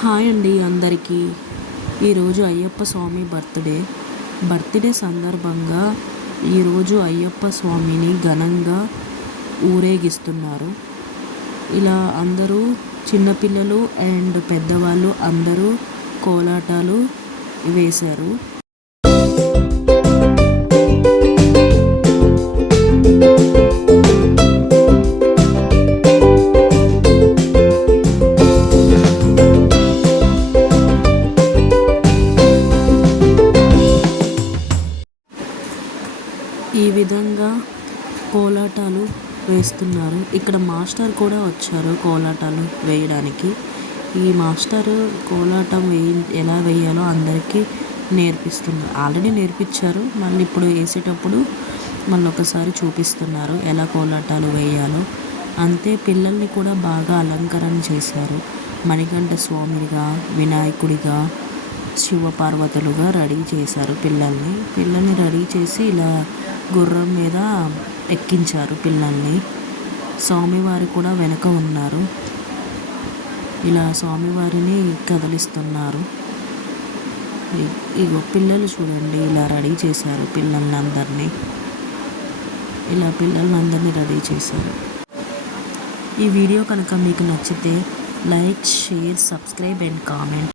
Hi అండి అందరికీ. ఈరోజు అయ్యప్ప స్వామి బర్త్డే సందర్భంగా ఈరోజు అయ్యప్ప స్వామిని ఘనంగా ఊరేగిస్తున్నారు. ఇలా అందరూ చిన్నపిల్లలు అండ్ పెద్దవాళ్ళు అందరూ కోలాటాలు వేశారు. ఈ విధంగా కోలాటాలు వేస్తున్నారు. ఇక్కడ మాస్టర్ కూడా వచ్చారు కోలాటాలు వేయడానికి. ఈ మాస్టర్ కోలాటం ఎలా వేయాలో అందరికీ నేర్పిస్తున్నారు. ఆల్రెడీ నేర్పించారు, మళ్ళీ ఇప్పుడు వేసేటప్పుడు మళ్ళీ ఒకసారి చూపిస్తున్నారు ఎలా కోలాటాలు వేయాలో. అంతే పిల్లల్ని కూడా బాగా అలంకరణ చేశారు. మణికంఠ స్వామిగా, వినాయకుడిగా, శివపార్వతులుగా రెడీ చేశారు. పిల్లల్ని రెడీ చేసి ఇలా గుర్రం మీద ఎక్కించారు పిల్లల్ని. స్వామివారు కూడా వెనక ఉన్నారు. ఇలా స్వామివారిని కదిలిస్తున్నారు. ఇగో పిల్లలు చూడండి, ఇలా రెడీ చేశారు పిల్లలందరినీ. ఇలా పిల్లలందరినీ రెడీ చేశారు. ఈ వీడియో కనుక మీకు నచ్చితే like, share, subscribe and comment.